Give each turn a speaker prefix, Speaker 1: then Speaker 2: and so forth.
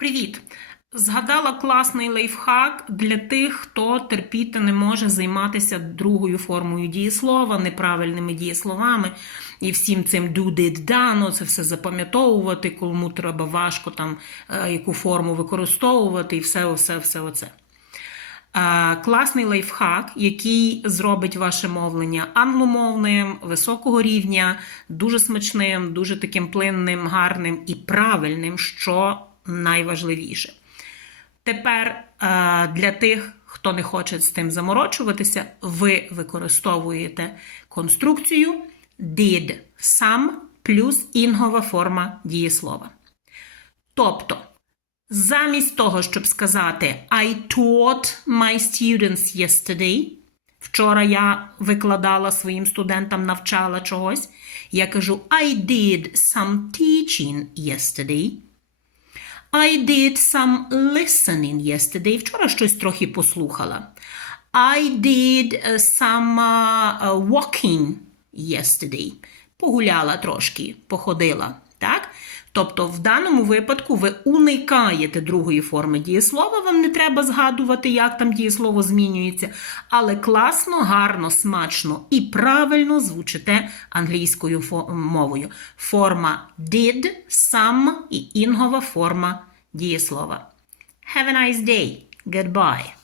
Speaker 1: Привіт! Згадала класний лайфхак для тих, хто терпіти не може займатися другою формою дієслова, неправильними дієсловами і всім цим do, did, done, це все запам'ятовувати, кому треба важко там е, яку форму використовувати, і все, все, все оце. Е, Класний лайфхак, який зробить ваше мовлення англомовним, високого рівня, дуже смачним, дуже таким плинним, гарним і правильним, що найважливіше. Тепер е, для тих, хто не хоче з тим заморочуватися, ви використовуєте конструкцію did сам плюс інгова форма дієслова. Тобто, замість того, щоб сказати I taught my students yesterday, вчора я викладала своїм студентам, навчала чогось, я кажу I did some teaching yesterday. I did some listening yesterday. Вчора щось трохи послухала. I did uh, some uh, uh, walking yesterday. Погуляла трошки, походила. Тобто, в даному випадку ви уникаєте другої форми дієслова, вам не треба згадувати, як там дієслово змінюється, але класно, гарно, смачно і правильно звучите англійською мовою. Форма did, some і інгова форма дієслова. Have a nice day. Goodbye.